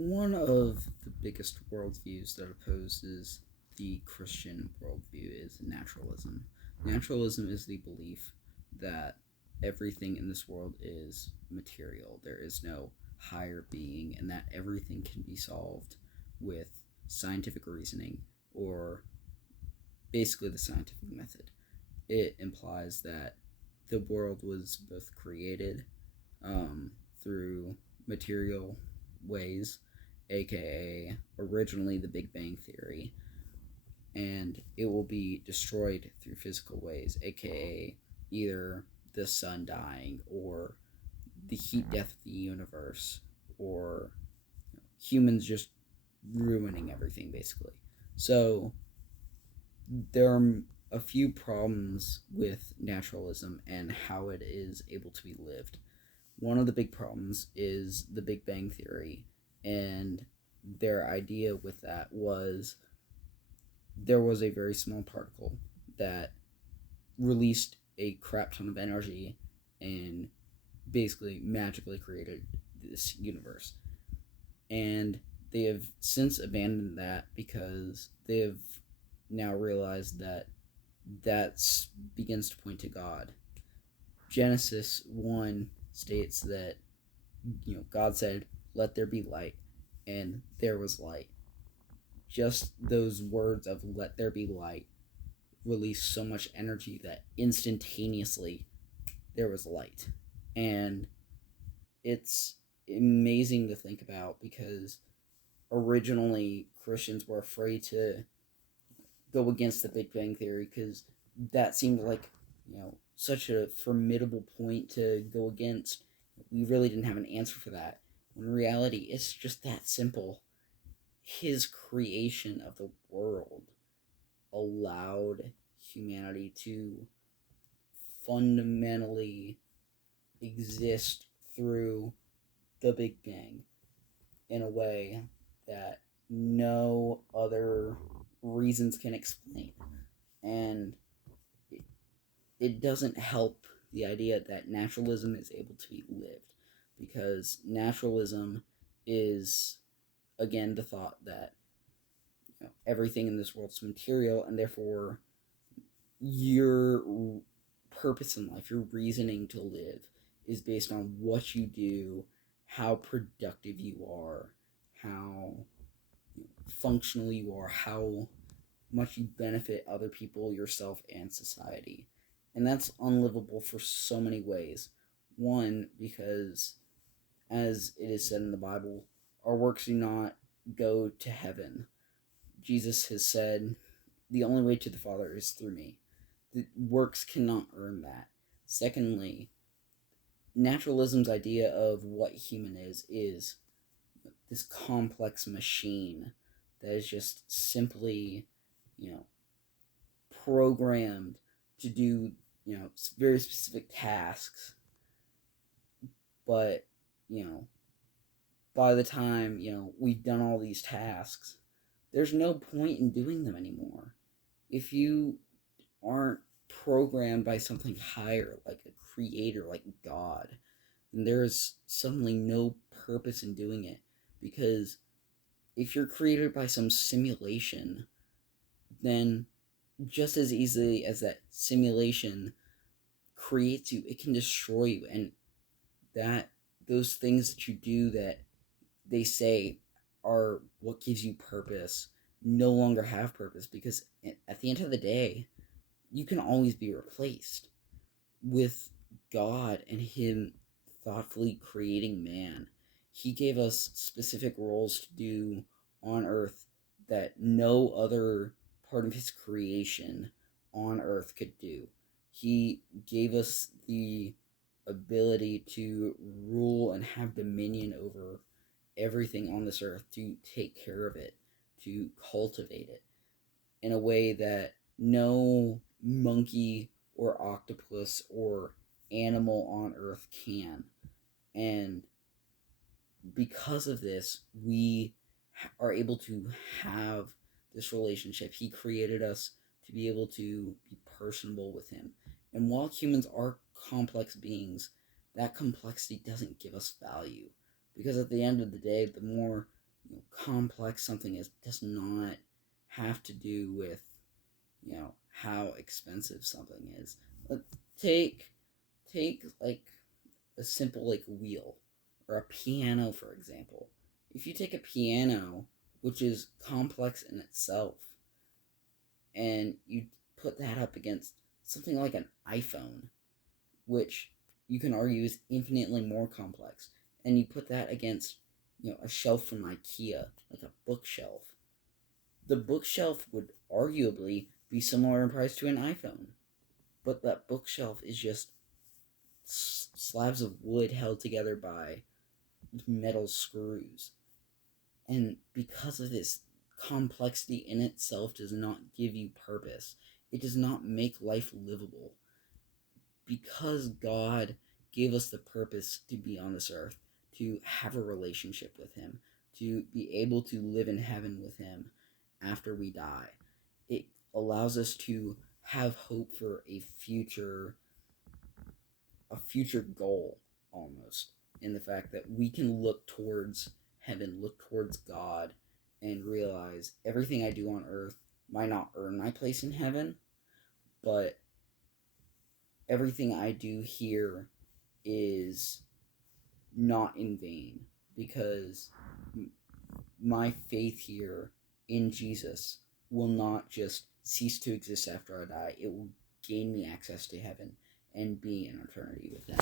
One of the biggest worldviews that opposes the Christian worldview is naturalism. Naturalism is the belief that everything in this world is material. There is no higher being, and that everything can be solved with scientific reasoning or basically the scientific method. It implies that the world was both created through material ways, aka originally the Big Bang Theory, and it will be destroyed through physical ways, aka either the sun dying or the heat death of the universe or humans just ruining everything basically. So there are a few problems with naturalism and how it is able to be lived. One of the big problems is the Big Bang Theory, and their idea with that was there was a very small particle that released a crap ton of energy and basically magically created this universe. And they have since abandoned that because they have now realized that that begins to point to God. Genesis 1 states that God said, "Let there be light," and there was light. Just those words of "let there be light" released so much energy that instantaneously there was light. And it's amazing to think about because originally Christians were afraid to go against the Big Bang Theory because that seemed like such a formidable point to go against. We really didn't have an answer for that. When in reality, it's just that simple. His creation of the world allowed humanity to fundamentally exist through the Big Bang in a way that no other reasons can explain. And it doesn't help the idea that naturalism is able to be lived because naturalism is, again, the thought that everything in this world is material and therefore your purpose in life, your reasoning to live, is based on what you do, how productive you are, how functional you are, how much you benefit other people, yourself, and society. And that's unlivable for so many ways. One, because, as it is said in the Bible, our works do not go to heaven. Jesus has said, the only way to the Father is through me. The works cannot earn that. Secondly, naturalism's idea of what human is this complex machine that is just simply, you know, programmed to do, very specific tasks. But, you know, by the time, we've done all these tasks, there's no point in doing them anymore. If you aren't programmed by something higher, like a creator, like God, then there's suddenly no purpose in doing it. Because if you're created by some simulation, then just as easily as that simulation creates you, it can destroy you. And that those things that you do that they say are what gives you purpose no longer have purpose because at the end of the day, you can always be replaced. With God and Him thoughtfully creating man, He gave us specific roles to do on earth that no other part of His creation on earth could do. He gave us the ability to rule and have dominion over everything on this earth, to take care of it, to cultivate it in a way that no monkey or octopus or animal on earth can. And because of this, we are able to have this relationship. He created us to be able to be personable with Him. And while humans are complex beings, that complexity doesn't give us value. Because at the end of the day, the more complex something is does not have to do with how expensive something is. Take like a simple like wheel or a piano, for example. If you take a piano, which is complex in itself, and you put that up against something like an iPhone, which you can argue is infinitely more complex, and you put that against a shelf from IKEA, like a bookshelf, the bookshelf would arguably be similar in price to an iPhone, but that bookshelf is just slabs of wood held together by metal screws. And because of this, complexity in itself does not give you purpose. It does not make life livable. Because God gave us the purpose to be on this earth, to have a relationship with Him, to be able to live in heaven with Him after we die, it allows us to have hope for a future goal, almost, in the fact that we can look towards heaven, look towards God, and realize everything I do on earth might not earn my place in heaven, but everything I do here is not in vain, because my faith here in Jesus will not just cease to exist after I die. It will gain me access to heaven and be in eternity with Him.